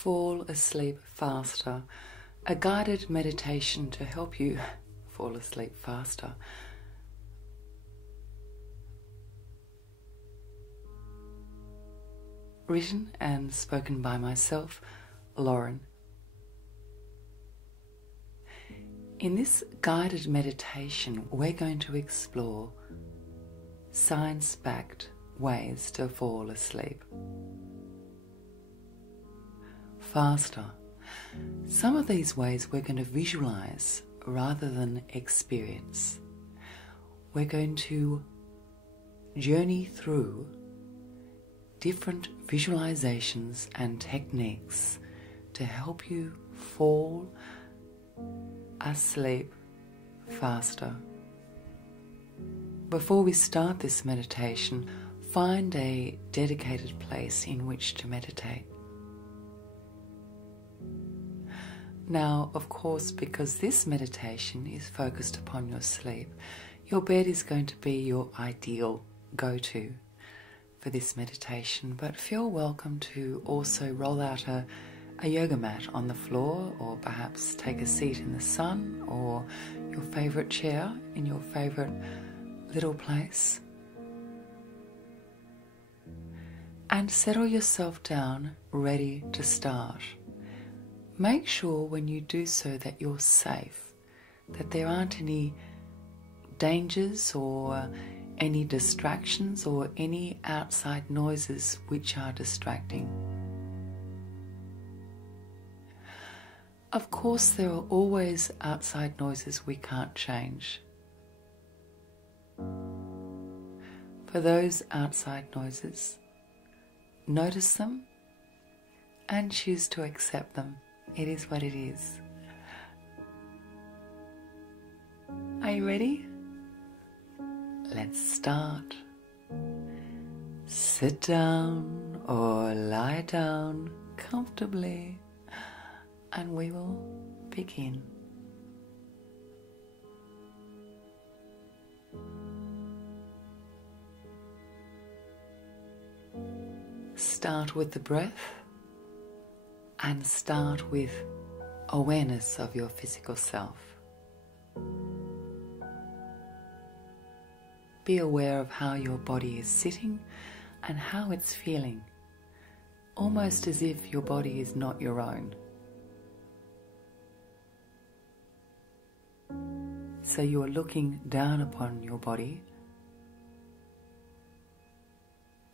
fall asleep faster, a guided meditation to help you fall asleep faster. Written and spoken by myself, Lauren. In this guided meditation, we're going to explore science-backed ways to fall asleep faster. Some of these ways we're going to visualize rather than experience. We're going to journey through different visualizations and techniques to help you fall asleep faster. Before we start this meditation, find a dedicated place in which to meditate. Now, of course, because this meditation is focused upon your sleep, your bed is going to be your ideal go-to for this meditation, but feel welcome to also roll out a yoga mat on the floor, or perhaps take a seat in the sun or your favorite chair in your favorite little place, and settle yourself down ready to start. Make sure when you do so that you're safe, that there aren't any dangers or any distractions or any outside noises which are distracting. Of course, there are always outside noises we can't change. For those outside noises, notice them and choose to accept them. It is what it is. Are you ready? Let's start. Sit down or lie down comfortably, and we will begin. Start with the breath and start with awareness of your physical self. Be aware of how your body is sitting and how it's feeling, almost as if your body is not your own. So you are looking down upon your body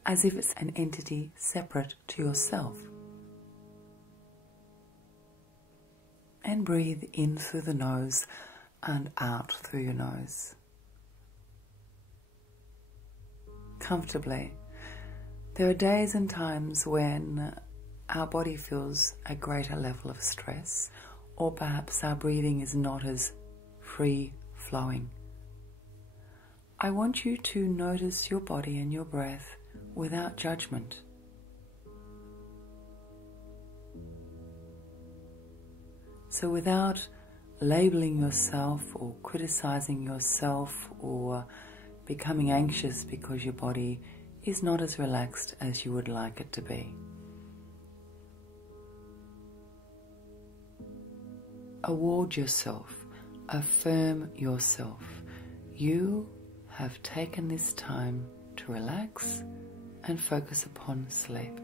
as if it's an entity separate to yourself. And breathe in through the nose and out through your nose. Comfortably. There are days and times when our body feels a greater level of stress, or perhaps our breathing is not as free-flowing. I want you to notice your body and your breath without judgment. So without labeling yourself or criticizing yourself or becoming anxious because your body is not as relaxed as you would like it to be. Award yourself, affirm yourself. You have taken this time to relax and focus upon sleep.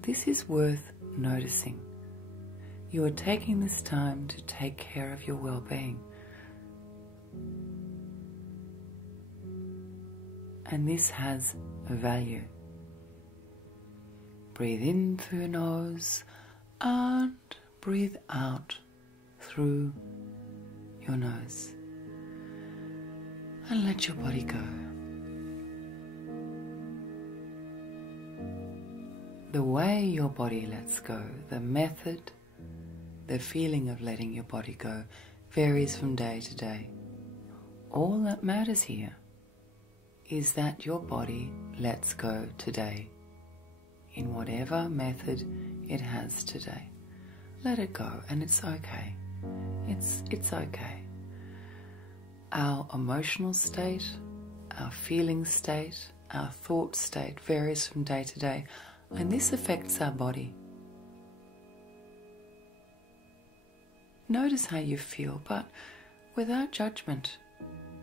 This is worth noticing. You are taking this time to take care of your well-being. And this has a value. Breathe in through your nose and breathe out through your nose. And let your body go. The way your body lets go, the method, the feeling of letting your body go varies from day to day. All that matters here is that your body lets go today, in whatever method it has today. Let it go, and it's okay. It's okay. Our emotional state, our feeling state, our thought state varies from day to day. And this affects our body. Notice how you feel, but without judgment.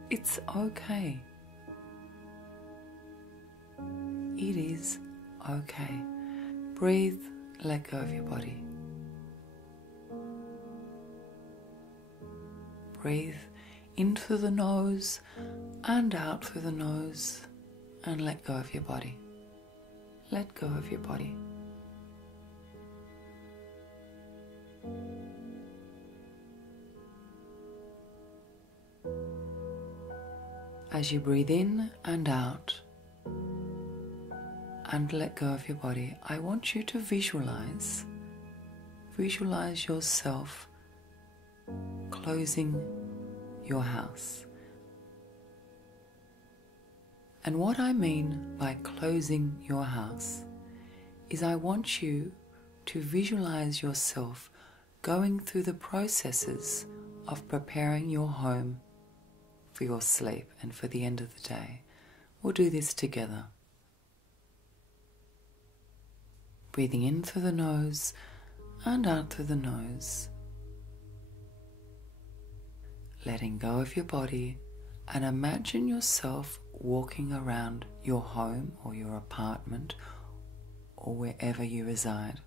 It's okay. It is okay. Breathe, let go of your body. Breathe in through the nose and out through the nose, and let go of your body. Let go of your body. As you breathe in and out and let go of your body, I want you to visualize yourself closing your house. And what I mean by closing your house is I want you to visualize yourself going through the processes of preparing your home for your sleep and for the end of the day. We'll do this together. Breathing in through the nose and out through the nose. Letting go of your body, and imagine yourself walking around your home or your apartment or wherever you reside.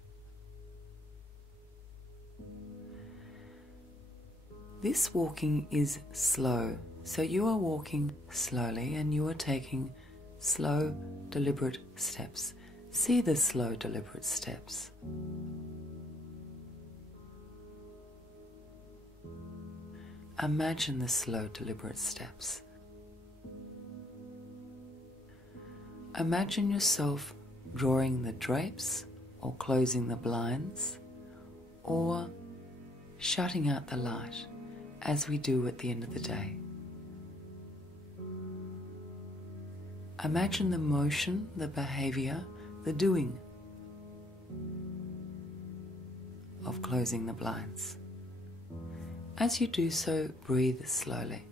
This walking is slow, so you are walking slowly and you are taking slow, deliberate steps. See the slow, deliberate steps. Imagine the slow, deliberate steps. Imagine yourself drawing the drapes or closing the blinds or shutting out the light as we do at the end of the day. Imagine the motion, the behavior, the doing of closing the blinds. As you do so, breathe slowly.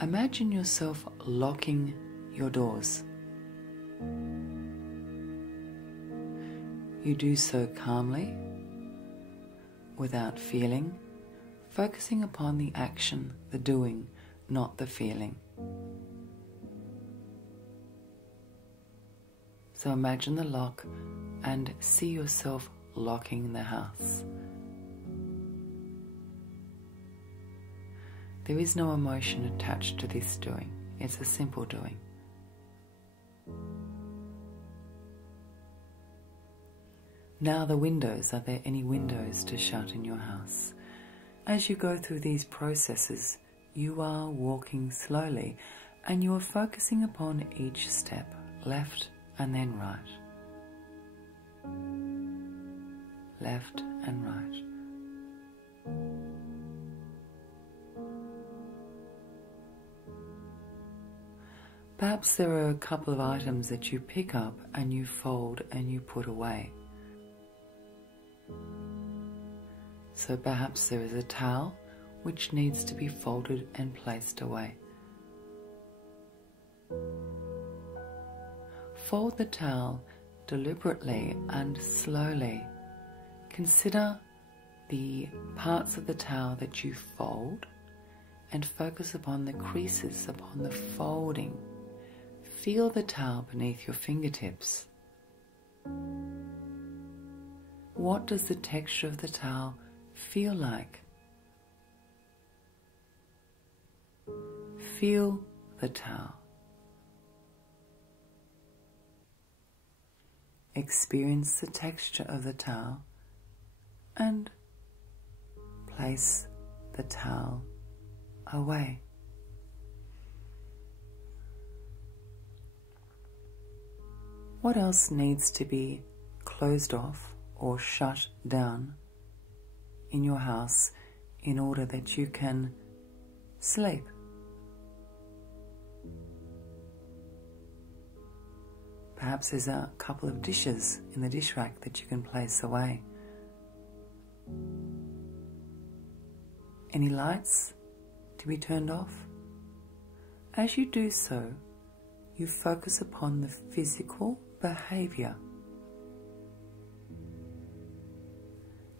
Imagine yourself locking your doors. You do so calmly, without feeling, focusing upon the action, the doing, not the feeling. So imagine the lock and see yourself locking the house. There is no emotion attached to this doing. It's a simple doing. Now the windows. Are there any windows to shut in your house? As you go through these processes, you are walking slowly and you are focusing upon each step, left and then right. Left and right. Perhaps there are a couple of items that you pick up and you fold and you put away. So perhaps there is a towel which needs to be folded and placed away. Fold the towel deliberately and slowly. Consider the parts of the towel that you fold and focus upon the creases, upon the folding. Feel the towel beneath your fingertips. What does the texture of the towel feel like? Feel the towel. Experience the texture of the towel and place the towel away. What else needs to be closed off or shut down in your house in order that you can sleep? Perhaps there's a couple of dishes in the dish rack that you can place away. Any lights to be turned off? As you do so, you focus upon the physical behavior.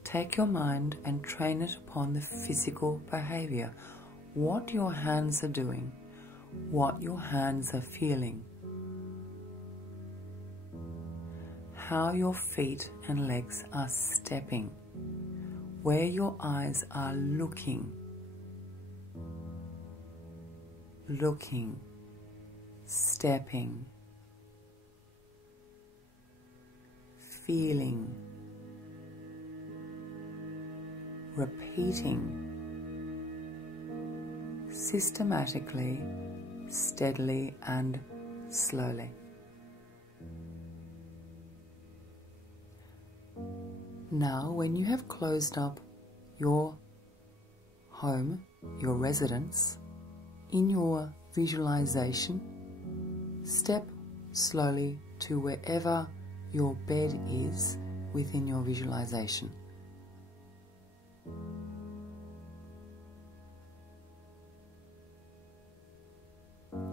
Take your mind and train it upon the physical behavior. What your hands are doing, what your hands are feeling, how your feet and legs are stepping, where your eyes are looking, stepping, feeling, repeating, systematically, steadily and slowly. Now, when you have closed up your home, your residence, in your visualization, step slowly to wherever your bed is within your visualization.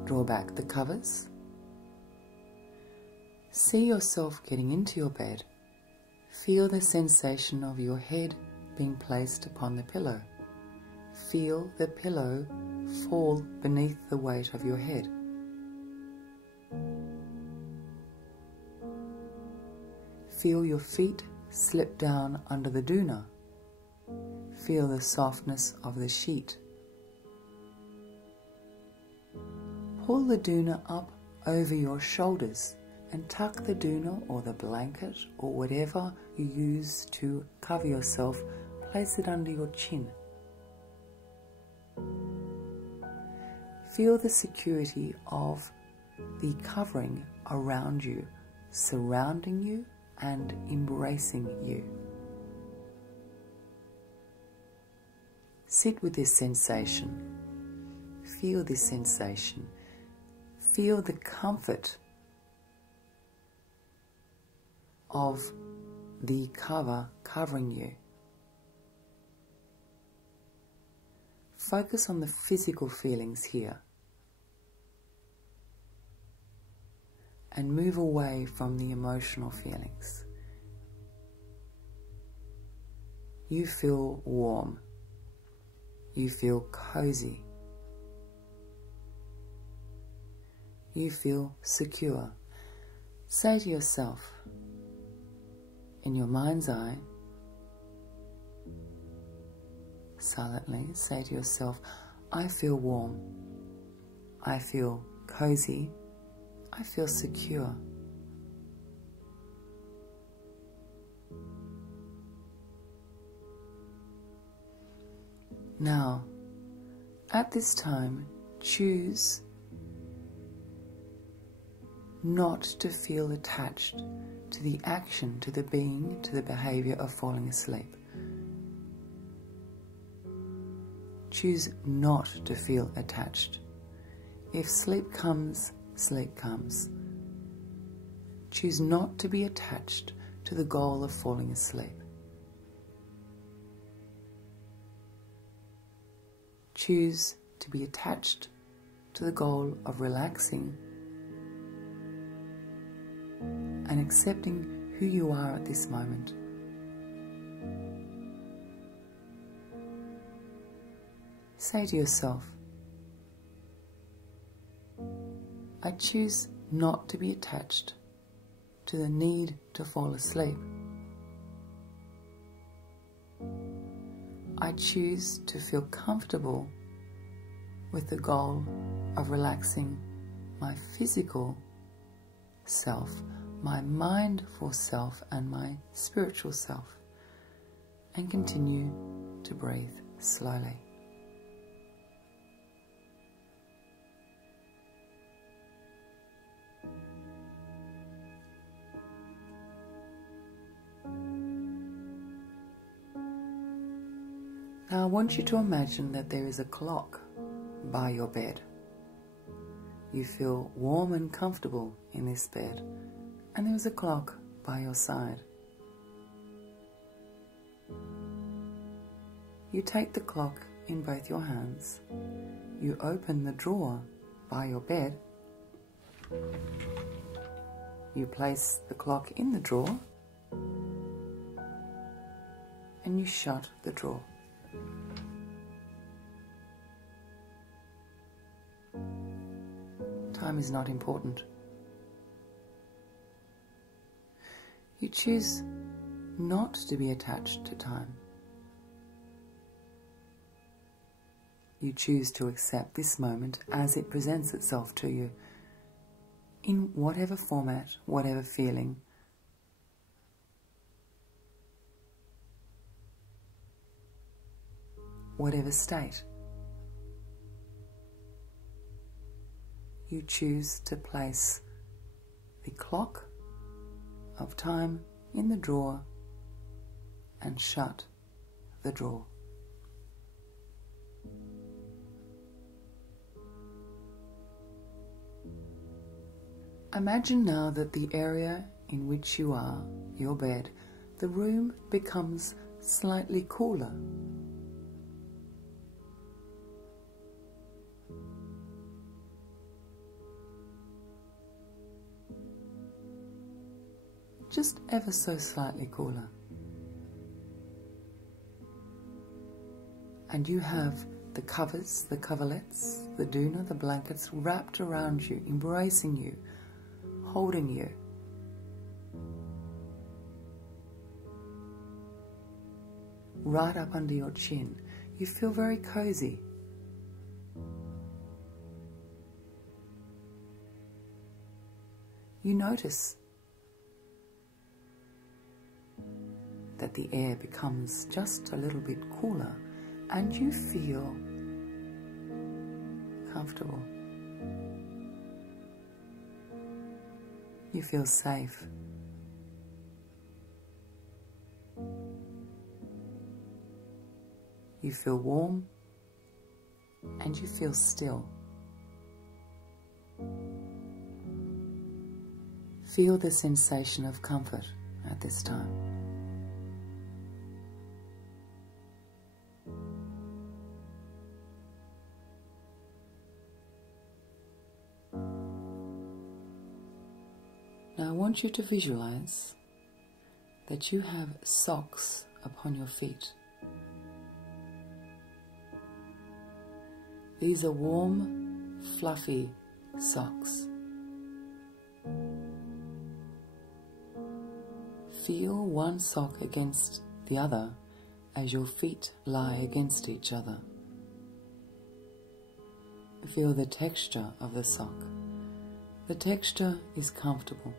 Draw back the covers. See yourself getting into your bed. Feel the sensation of your head being placed upon the pillow. Feel the pillow fall beneath the weight of your head. Feel your feet slip down under the doona. Feel the softness of the sheet. Pull the doona up over your shoulders and tuck the doona or the blanket or whatever you use to cover yourself, place it under your chin. Feel the security of the covering around you, surrounding you and embracing you. Sit with this sensation. Feel this sensation. Feel the comfort of the cover covering you. Focus on the physical feelings here and move away from the emotional feelings. You feel warm. You feel cozy. You feel secure. Say to yourself, in your mind's eye, silently say to yourself, I feel warm, I feel cozy, I feel secure. Now, at this time, choose not to feel attached to the action, to the being, to the behavior of falling asleep. Choose not to feel attached. If sleep comes, sleep comes. Choose not to be attached to the goal of falling asleep. Choose to be attached to the goal of relaxing and accepting who you are at this moment. Say to yourself, I choose not to be attached to the need to fall asleep. I choose to feel comfortable with the goal of relaxing my physical self, my mindful self, and my spiritual self, and continue to breathe slowly. Now I want you to imagine that there is a clock by your bed. You feel warm and comfortable in this bed, and there is a clock by your side. You take the clock in both your hands. You open the drawer by your bed, you place the clock in the drawer and you shut the drawer. Time is not important. You choose not to be attached to time. You choose to accept this moment as it presents itself to you, in whatever format, whatever feeling. Whatever state. You choose to place the clock of time in the drawer and shut the drawer. Imagine now that the area in which you are, your bed, the room becomes slightly cooler. Just ever so slightly cooler. And you have the covers, the coverlets, the doona, the blankets wrapped around you, embracing you, holding you. Right up under your chin. You feel very cozy. You notice that the air becomes just a little bit cooler and you feel comfortable. You feel safe. You feel warm and you feel still. Feel the sensation of comfort at this time. Now I want you to visualize that you have socks upon your feet. These are warm, fluffy socks. Feel one sock against the other as your feet lie against each other. Feel the texture of the sock. The texture is comfortable.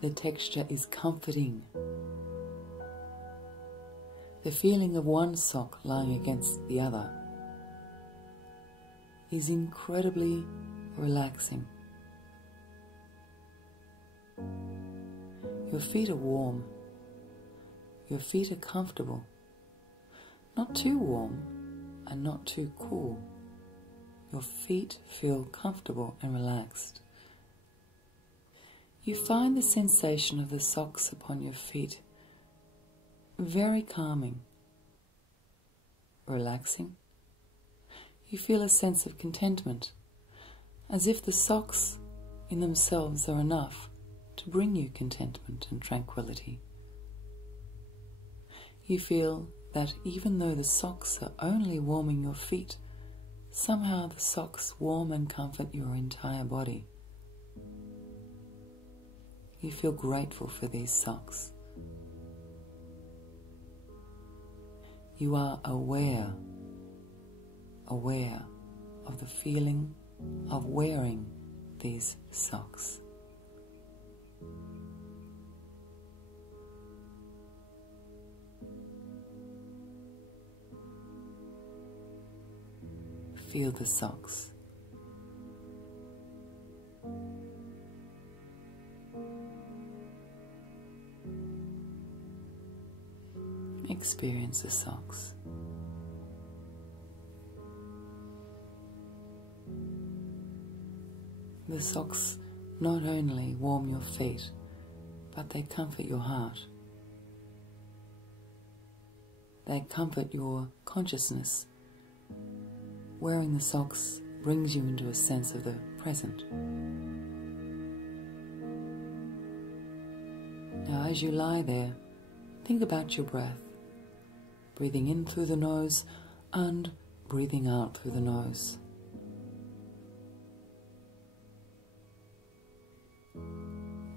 The texture is comforting. The feeling of one sock lying against the other is incredibly relaxing. Your feet are warm. Your feet are comfortable. Not too warm and not too cool. Your feet feel comfortable and relaxed. You find the sensation of the socks upon your feet very calming, relaxing. You feel a sense of contentment, as if the socks in themselves are enough to bring you contentment and tranquility. You feel that even though the socks are only warming your feet, somehow the socks warm and comfort your entire body. You feel grateful for these socks. You are aware of the feeling of wearing these socks. Feel the socks. Experience the socks. The socks not only warm your feet, but they comfort your heart. They comfort your consciousness wearing the socks brings you into a sense of the present. Now, as you lie there, think about your breath, breathing in through the nose and breathing out through the nose.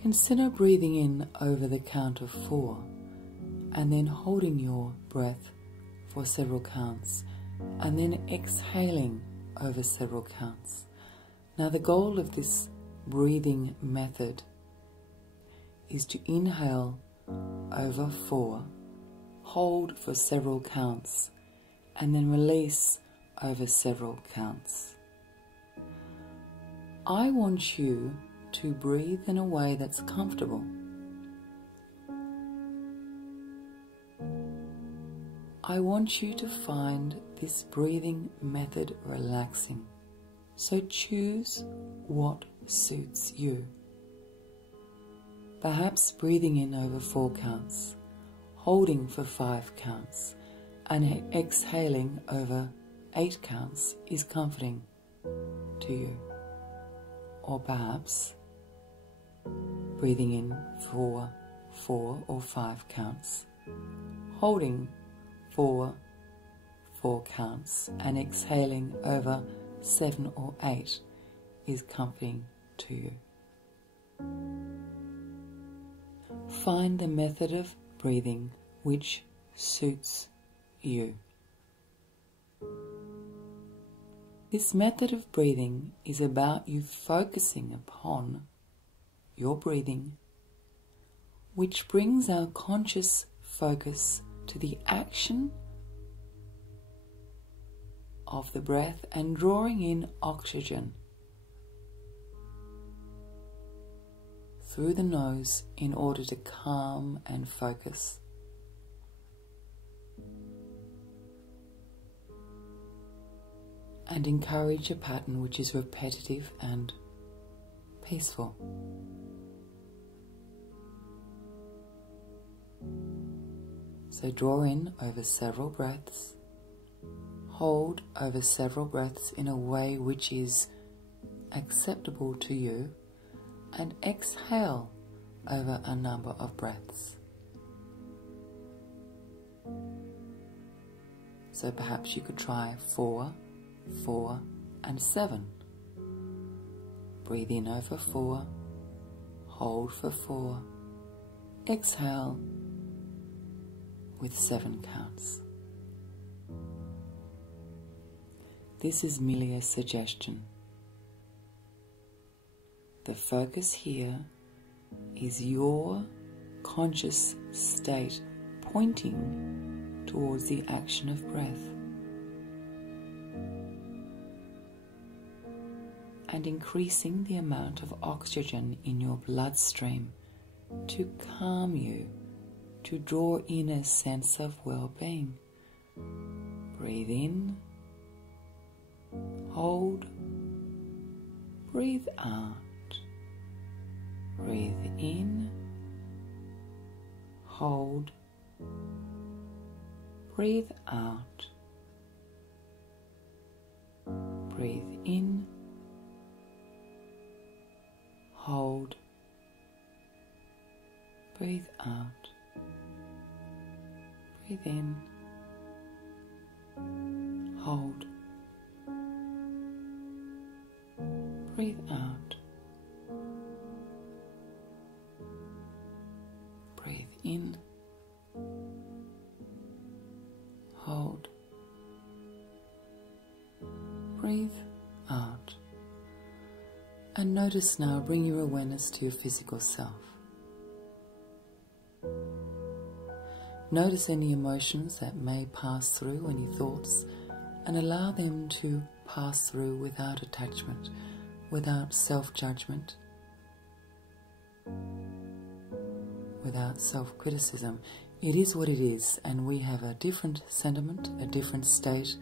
Consider breathing in over the count of 4 and then holding your breath for several counts and then exhaling over several counts. Now, the goal of this breathing method is to inhale over 4, hold for several counts, and then release over several counts. I want you to breathe in a way that's comfortable. I want you to find this breathing method relaxing, so choose what suits you. Perhaps breathing in over 4 counts, holding for 5 counts, and exhaling over 8 counts is comforting to you. Or perhaps breathing in for 4 or 5 counts, holding for 4 counts, and exhaling over 7 or 8 is comforting to you. Find the method of breathing which suits you. This method of breathing is about you focusing upon your breathing, which brings our conscious focus to the action of the breath and drawing in oxygen through the nose in order to calm and focus. And encourage a pattern which is repetitive and peaceful. So draw in over several breaths, hold over several breaths in a way which is acceptable to you, and exhale over a number of breaths. So perhaps you could try 4, 4 and 7. Breathe in over 4, hold for 4, exhale with 7 counts. This is merely a suggestion. The focus here is your conscious state pointing towards the action of breath and increasing the amount of oxygen in your bloodstream to calm you, to draw in a sense of well-being. Breathe in, hold, breathe out, breathe in, hold, breathe out, breathe in, hold, breathe out, breathe in, hold, breathe out, breathe in, hold, breathe out. And notice now, bring your awareness to your physical self. Notice any emotions that may pass through, any thoughts, and allow them to pass through without attachment, without self-judgment, without self-criticism. It is what it is, and we have a different sentiment, a different state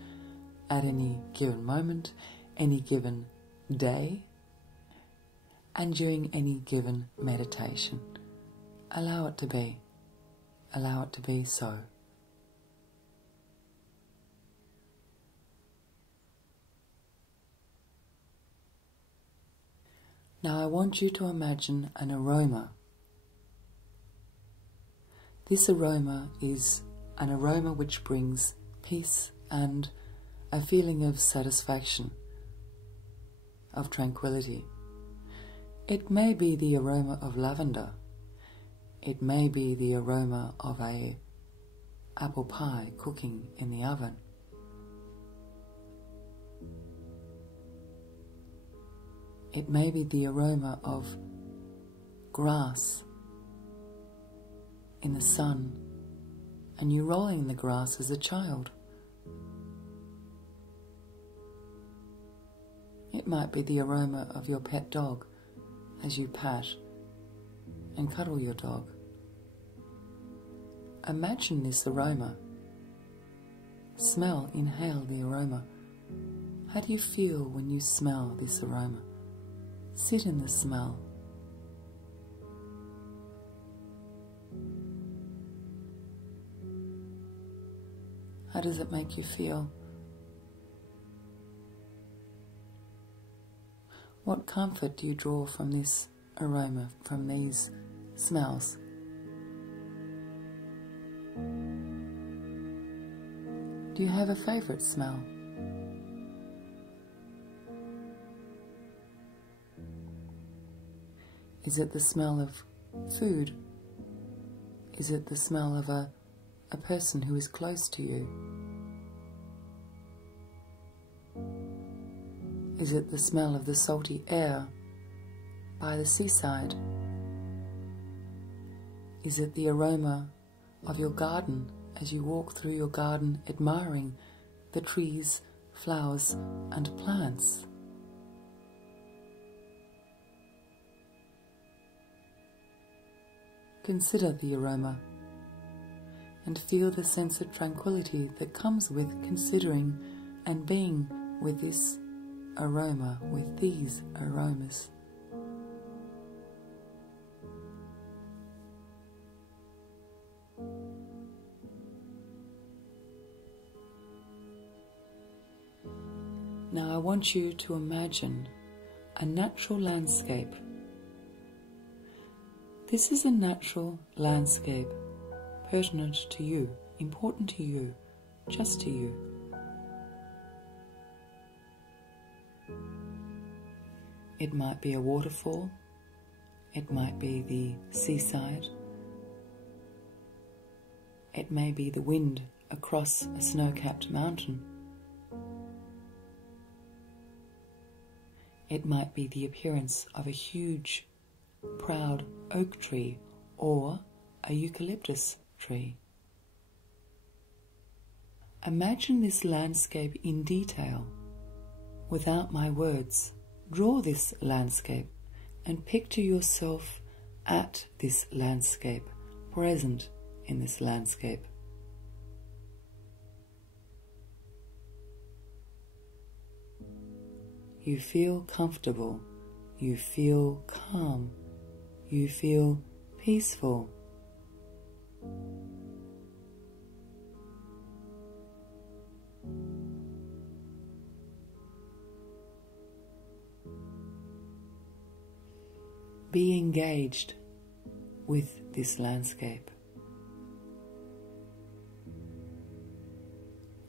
at any given moment, any given day, and during any given meditation. Allow it to be. Allow it to be so. Now I want you to imagine an aroma. This aroma is an aroma which brings peace and a feeling of satisfaction, of tranquility. It may be the aroma of lavender. It may be the aroma of an apple pie cooking in the oven. It may be the aroma of grass in the sun and you rolling in the grass as a child. It might be the aroma of your pet dog as you pat and cuddle your dog. Imagine this aroma. Smell, inhale the aroma. How do you feel when you smell this aroma? Sit in the smell. How does it make you feel? What comfort do you draw from this aroma, from these smells? Do you have a favorite smell? Is it the smell of food? Is it the smell of a person who is close to you? Is it the smell of the salty air by the seaside? Is it the aroma of your garden as you walk through your garden admiring the trees, flowers and plants? Consider the aroma and feel the sense of tranquility that comes with considering and being with this aroma, with these aromas. Now I want you to imagine a natural landscape. This is a natural landscape, pertinent to you, important to you, just to you. It might be a waterfall, it might be the seaside, it may be the wind across a snow-capped mountain. It might be the appearance of a huge, proud oak tree or a eucalyptus tree. Imagine this landscape in detail, without my words. Draw this landscape and picture yourself at this landscape, present in this landscape. You feel comfortable, you feel calm, you feel peaceful. Be engaged with this landscape.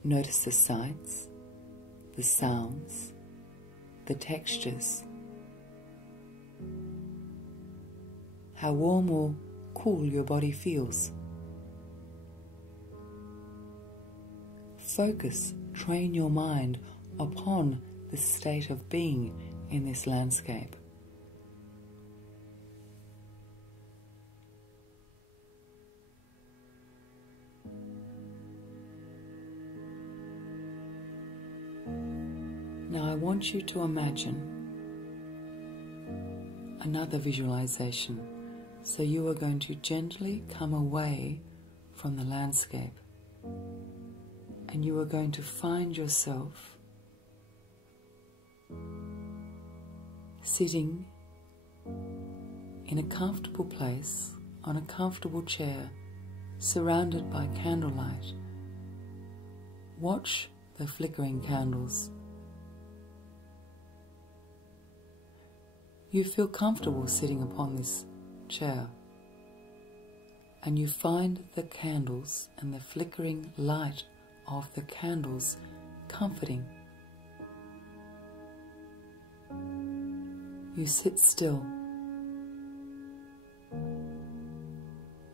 Notice the sights, the sounds, the textures. How warm or cool your body feels. Focus, train your mind upon the state of being in this landscape. Now I want you to imagine another visualization. So you are going to gently come away from the landscape and you are going to find yourself sitting in a comfortable place on a comfortable chair surrounded by candlelight. Watch the flickering candles. You feel comfortable sitting upon this chair, and you find the candles and the flickering light of the candles comforting. You sit still.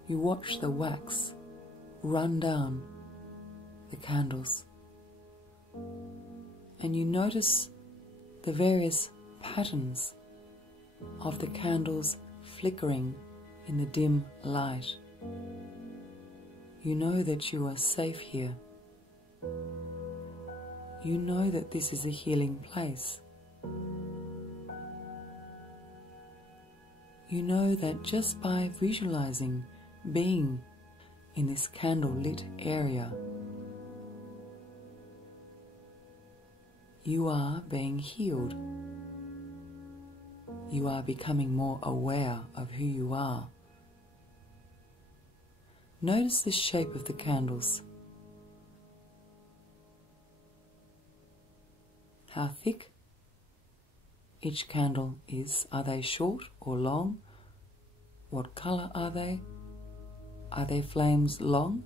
You watch the wax run down the candles, and you notice the various patterns of the candles flickering in the dim light. You know that you are safe here. You know that this is a healing place. You know that just by visualizing being in this candle-lit area, you are being healed. You are becoming more aware of who you are. Notice the shape of the candles. How thick each candle is. Are they short or long? What color are they? Are their flames long,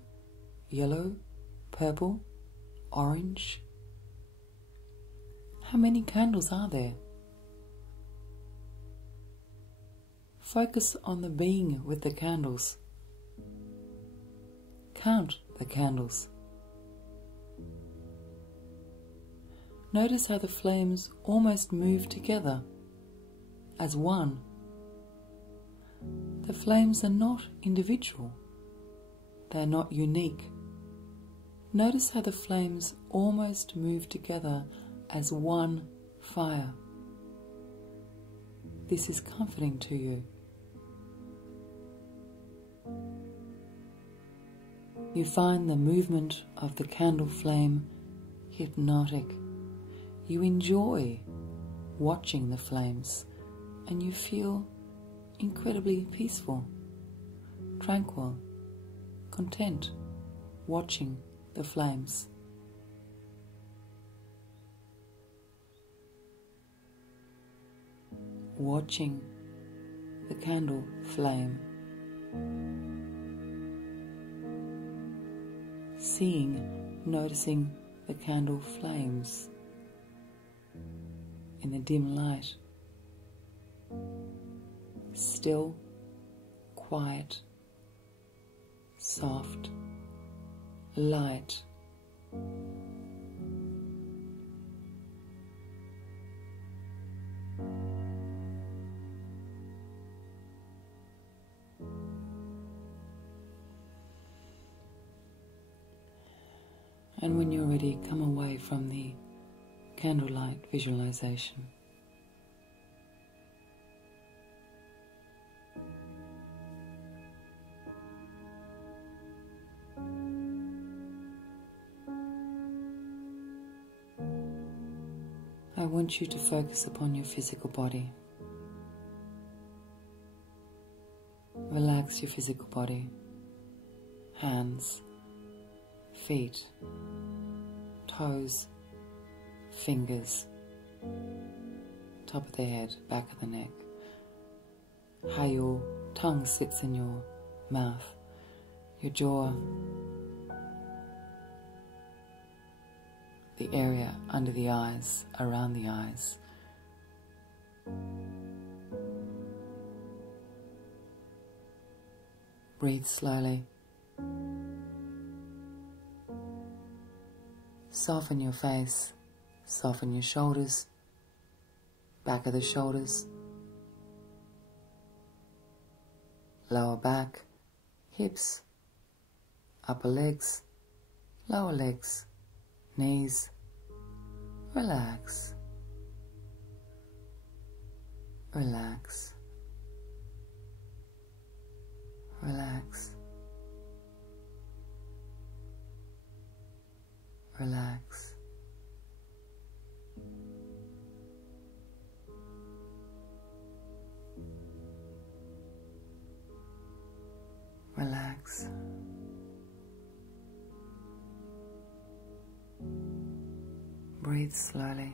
yellow, purple, orange? How many candles are there? Focus on the being with the candles. Count the candles. Notice how the flames almost move together as one. The flames are not individual. They are not unique. Notice how the flames almost move together as one fire. This is comforting to you. You find the movement of the candle flame hypnotic. You enjoy watching the flames, and you feel incredibly peaceful, tranquil, content watching the flames. Watching the candle flame. Seeing, noticing the candle flames in the dim light. Still, quiet, soft, light. And when you're ready, come away from the candlelight visualization. I want you to focus upon your physical body. Relax your physical body. Hands, feet, toes, fingers, top of the head, back of the neck. How your tongue sits in your mouth, your jaw, the area under the eyes, around the eyes. Breathe slowly. Soften your face, soften your shoulders, back of the shoulders, lower back, hips, upper legs, lower legs, knees. Relax, relax, relax, relax. Relax. Breathe slowly.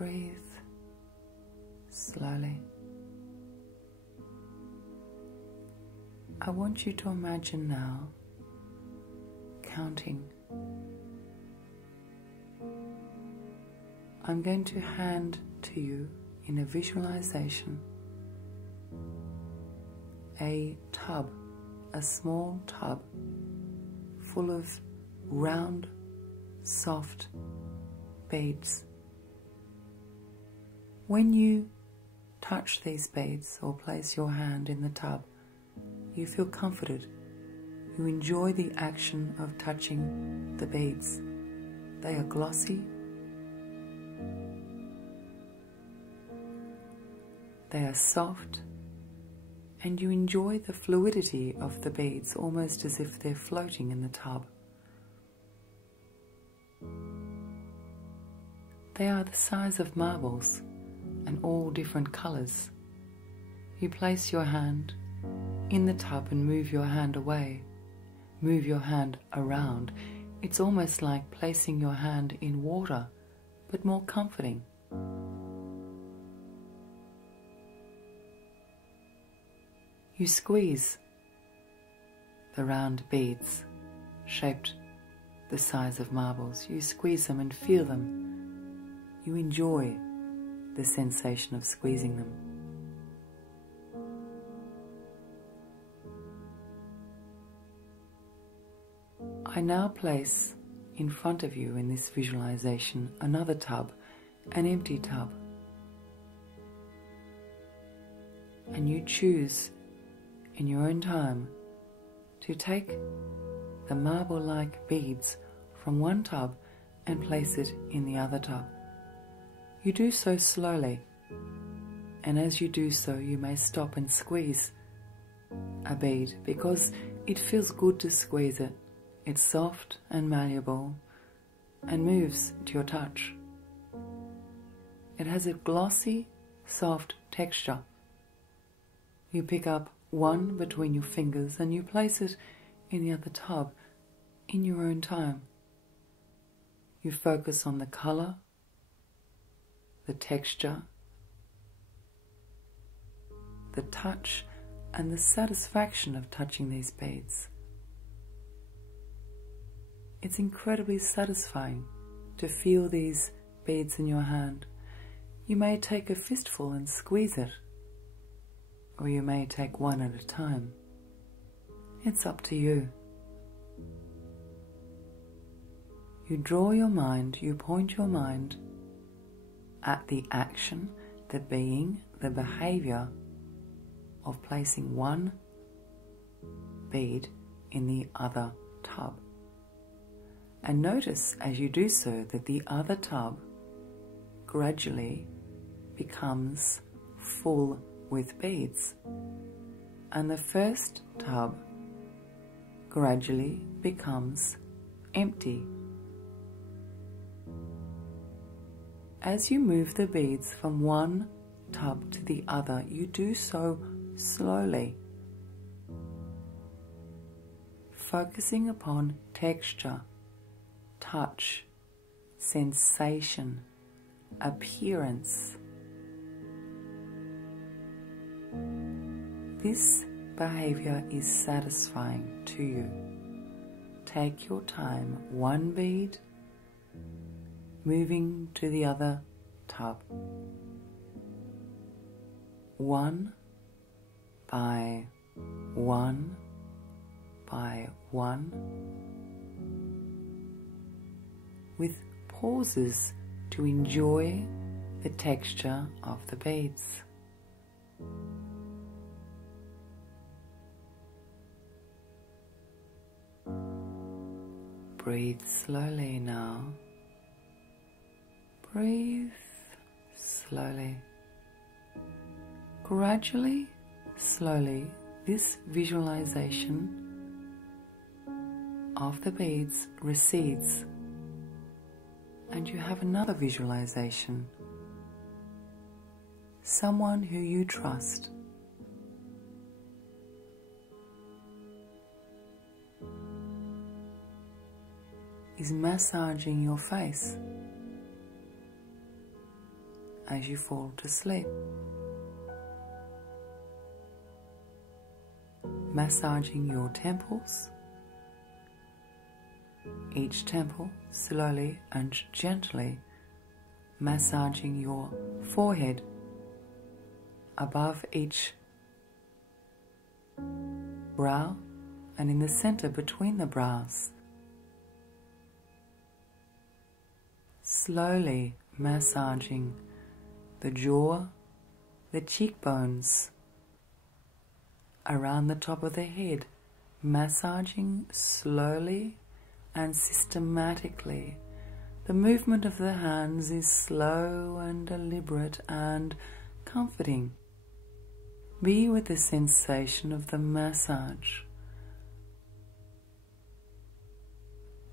Breathe slowly. I want you to imagine now counting. I'm going to hand to you in a visualization a tub, a small tub full of round, soft beads. When you touch these beads or place your hand in the tub, you feel comforted. You enjoy the action of touching the beads. They are glossy. They are soft. And you enjoy the fluidity of the beads, almost as if they're floating in the tub. They are the size of marbles and all different colors. You place your hand in the tub and move your hand away, move your hand around. It's almost like placing your hand in water, but more comforting. You squeeze the round beads shaped the size of marbles. You squeeze them and feel them. You enjoy the sensation of squeezing them. I now place in front of you in this visualization another tub, an empty tub. And you choose in your own time to take the marble-like beads from one tub and place it in the other tub. You do so slowly, and as you do so you may stop and squeeze a bead because it feels good to squeeze it. It's soft and malleable and moves to your touch. It has a glossy, soft texture. You pick up one between your fingers and you place it in the other tub in your own time. You focus on the color, the texture, the touch, and the satisfaction of touching these beads. It's incredibly satisfying to feel these beads in your hand. You may take a fistful and squeeze it, or you may take one at a time. It's up to you. You draw your mind, you point your mind at the action, the being, the behavior of placing one bead in the other tub. And notice as you do so that the other tub gradually becomes full with beads, and the first tub gradually becomes empty. As you move the beads from one tub to the other, you do so slowly, focusing upon texture, touch, sensation, appearance. This behavior is satisfying to you. Take your time, one bead, moving to the other tub, one by one by one, with pauses to enjoy the texture of the beads. Breathe slowly now. Breathe slowly. Gradually, slowly, this visualization of the beads recedes, and you have another visualization. Someone who you trust. Is massaging your face. as you fall to sleep. Massaging your temples, each temple slowly and gently massaging your forehead above each brow and in the center between the brows. Slowly massaging the jaw, the cheekbones, around the top of the head, massaging slowly and systematically. The movement of the hands is slow and deliberate and comforting. Be with the sensation of the massage.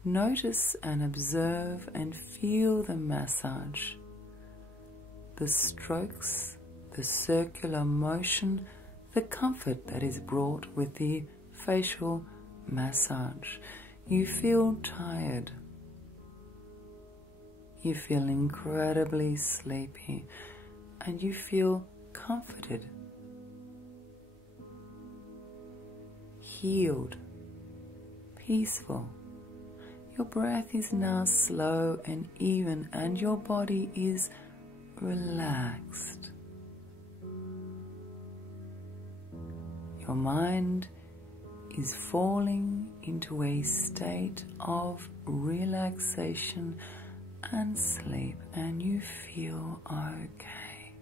Notice and observe and feel the massage, the strokes, the circular motion, the comfort that is brought with the facial massage. You feel tired. You feel incredibly sleepy, and you feel comforted, healed, peaceful. Your breath is now slow and even, and your body is relaxed. Your mind is falling into a state of relaxation and sleep, and you feel okay.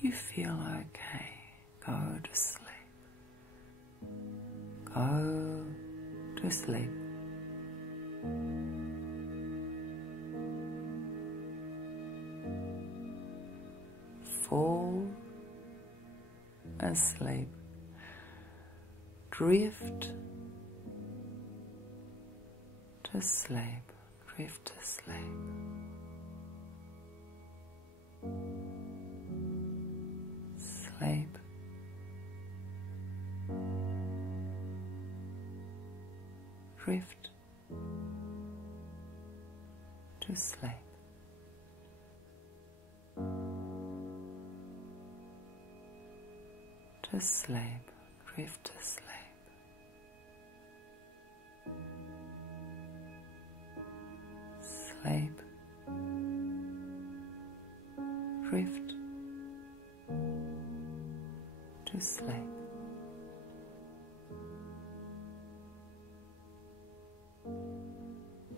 You feel okay. Go to sleep. Go to sleep. Fall asleep. Drift to sleep. Drift to sleep. Sleep. Drift to sleep. To sleep. Drift to sleep. Sleep. Drift to sleep.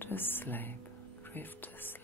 To sleep. Drift to sleep.